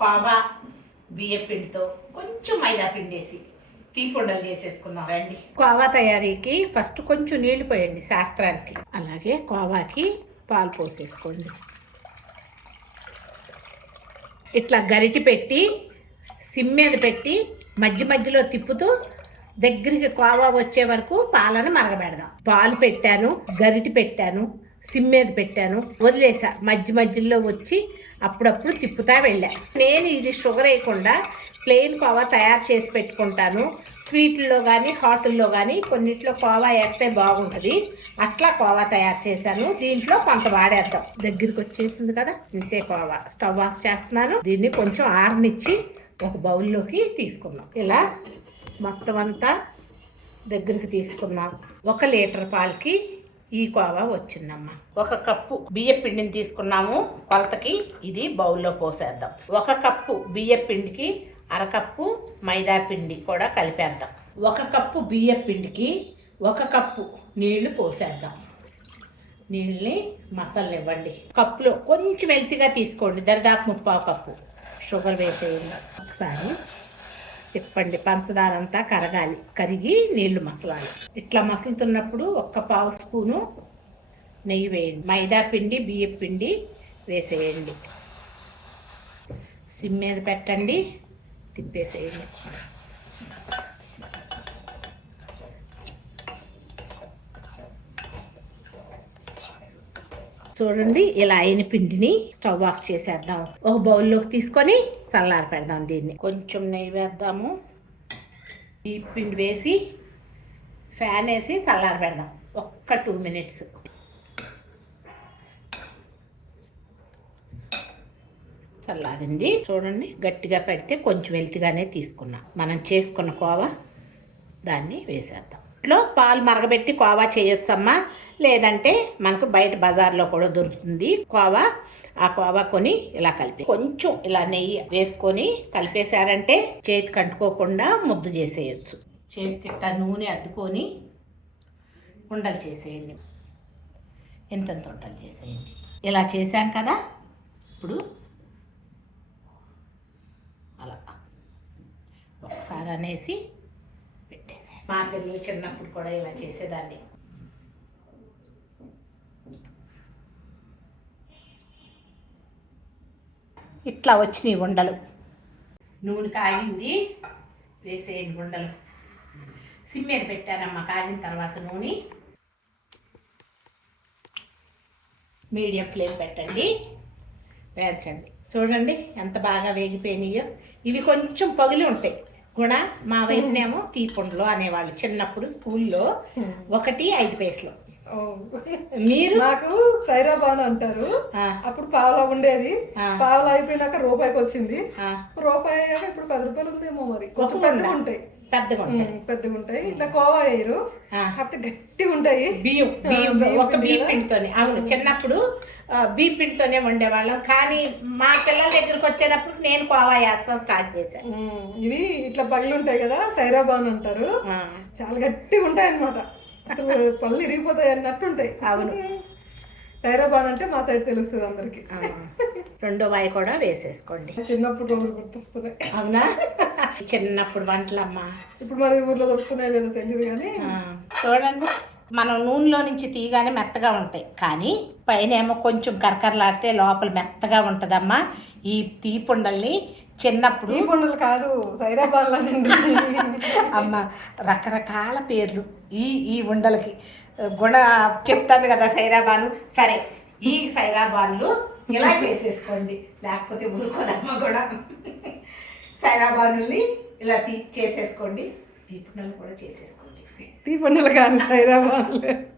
కోవా బియ్య పిండితో కొంచెం మైదా పిండి వేసి తీపుండలు చేసేసుకుందాం. రండి. కోవా తయారీకి ఫస్ట్ కొంచెం నీళ్ళు పోయండి శాస్త్రానికి. అలాగే కోవాకి పాలు పోసేసుకోండి. ఇట్లా గరిటి పెట్టి సిమ్ మీద పెట్టి మధ్య మధ్యలో తిప్పుతూ దగ్గరికి కోవా వచ్చే వరకు పాలను మరగబెడదాం. పాలు పెట్టాను గరిటి పెట్టాను సిమ్ మీద పెట్టాను. వదిలేసా. మధ్య మధ్యలో వచ్చి అప్పుడప్పుడు తిప్పుతా వెళ్ళా. నేను ఇది షుగర్ వేయకుండా ప్లెయిన్ కోవా తయారు చేసి పెట్టుకుంటాను. స్వీట్లో కానీ హాటల్లో కానీ కొన్నిట్లో కోవా వేస్తే బాగుంటుంది. అట్లా కోవా తయారు చేశాను. దీంట్లో కొంత వాడేద్దాం. దగ్గరికి వచ్చేసింది కదా ఇంతే కోవా. స్టవ్ ఆఫ్ చేస్తున్నాను. దీన్ని కొంచెం ఆరనిచ్చి ఒక బౌల్లోకి తీసుకున్నాం ఇలా మొత్తం అంతా దగ్గరికి తీసుకున్నాం ఒక లీటర్ పాలకి ఈ కోవా వచ్చిందమ్మా. ఒక కప్పు బియ్య పిండిని తీసుకున్నాము. కొలతకి ఇది బౌల్లో పోసేద్దాం. ఒక కప్పు బియ్య పిండికి అరకప్పు మైదా పిండి కూడా కలిపేద్దాం. ఒక కప్పు బియ్య పిండికి ఒక కప్పు నీళ్ళు పోసేద్దాం. నీళ్ళని మసలనివ్వండి. కప్పులో కొంచెం వెల్తిగా తీసుకోండి. దరిదాపు ముప్పావు కప్పు. షుగర్ వేసేయండి. ఒకసారి తిప్పండి. పంచదార అంతా కరగాలి. కరిగి నీళ్ళు మసలాలి. ఇట్లా మసులుతున్నప్పుడు ఒక్క పావు స్పూను నెయ్యి వేయండి. మైదా పిండి బియ్యం పిండి వేసేయండి. సిమ్ మీద పెట్టండి. తిప్పేసేయండి. చూడండి ఇలా అయిన పిండిని స్టవ్ ఆఫ్ చేసేద్దాం. ఒక బౌల్లోకి తీసుకొని చల్లారి పెడదాం దీన్ని. కొంచెం నెయ్యి వేద్దాము. ఈ పిండి వేసి ఫ్యాన్ వేసి చల్లారి పెడదాం. ఒక్క టూ మినిట్స్. చల్లారింది. చూడండి గట్టిగా పెడితే కొంచెం వెల్తిగానే తీసుకున్నాం. మనం చేసుకున్న కోవా దాన్ని వేసేద్దాం. ఇంట్లో పాలు మరగబెట్టి కోవా చేయొచ్చమ్మా. లేదంటే మనకు బయట బజార్లో కూడా దొరుకుతుంది. కోవా ఆ కోవా కొని ఇలా కలిపి కొంచెం ఇలా నెయ్యి వేసుకొని కలిపేశారంటే చేతికి అంటుకోకుండా ముద్దు చేసేయచ్చు. చేతికి ఇట్ట నూనె అద్దుకొని ఉండలు చేసేయండి. ఎంతెంత ఉండలు చేసేయండి. ఇలా చేశాం కదా. ఇప్పుడు అలా ఒకసారి అనేసి మా పిల్లలు చిన్నప్పుడు కూడా ఇలా చేసేదాన్ని. ఇట్లా వచ్చినాయి ఉండలు నూనె కాగింది వేసేయండి ఉండలు సిమ్ మీద పెట్టానమ్మా కాగిన తర్వాత నూనె. మీడియం ఫ్లేమ్ పెట్టండి. పేర్చండి. చూడండి ఎంత బాగా వేగిపోయినాయో. ఇవి కొంచెం పగిలి ఉంటాయి. గుణ మా వైపునేమో తీపుండలు అనేవాళ్ళు చిన్నప్పుడు స్కూల్లో ఒకటి ఐదు పైసలు. మీరు? నాకు సైరాబాన్ అంటారు. అప్పుడు పావలా ఉండేది. పావలా అయిపోయినాక రూపాయికి వచ్చింది రూపాయి ఇప్పుడు పది రూపాయలు ఉందేమో మరి. కొంచెం పెద్దగా? ఉంటాయి పెద్దగా ఉంటాయి పెద్దగా ఉంటాయి ఇట్లా కోవా వేయరు. కాకపోతే గట్టిగా ఉంటాయి బియ్యం బియ్యం ఒక బియ్యం? పిండితోనే. అవును చిన్నప్పుడు బియ్యం పిండితోనే వండేవాళ్ళం. కానీ మా పిల్లల దగ్గరికి వచ్చేటప్పుడు నేను కోవా వేస్తాం స్టార్ట్ చేశాను ఇవి ఇట్లా పళ్ళు ఉంటాయి కదా సైరాబాన్ అంటారు. చాలా గట్టిగా ఉంటాయి అన్నమాట అసలు పళ్ళు ఇరిగిపోతాయి అన్నట్టు ఉంటాయి. అవును. సైరాబాన్ అంటే మా సైడ్ తెలుస్తుంది అందరికి. రెండో వాయి కూడా వేసేసుకోండి. చిన్నప్పుడు రోజులు గుర్తొస్తున్నాయి అవునా? చిన్నప్పుడు వంటలమ్మా. ఇప్పుడు మరి ఊర్లో దొరుకుతున్నాయి తెలియదు కానీ. చూడండి. మనం నూనెలో నుంచి తీయగానే మెత్తగా ఉంటాయి. కానీ పైన ఏమో కొంచెం కరకరలాడితే లోపల మెత్తగా ఉంటుందమ్మా. ఈ తీపుండల్ని చిన్నప్పుడు పండుగలు కాదు సైరాబాన్లనండి అమ్మ రకరకాల పేర్లు ఈ ఈ ఉండలకి. గుణ చెప్తాను కదా సైరాబాను. సరే ఈ సైరాబాన్లు ఇలా చేసేసుకోండి. లేకపోతే ఊరుకోదమ్మ కూడా సైరాబానుల్ని ఇలా తీ చేసేసుకోండి. తీపుండలు కూడా చేసేసుకోండి. ఈ కానీ కాదు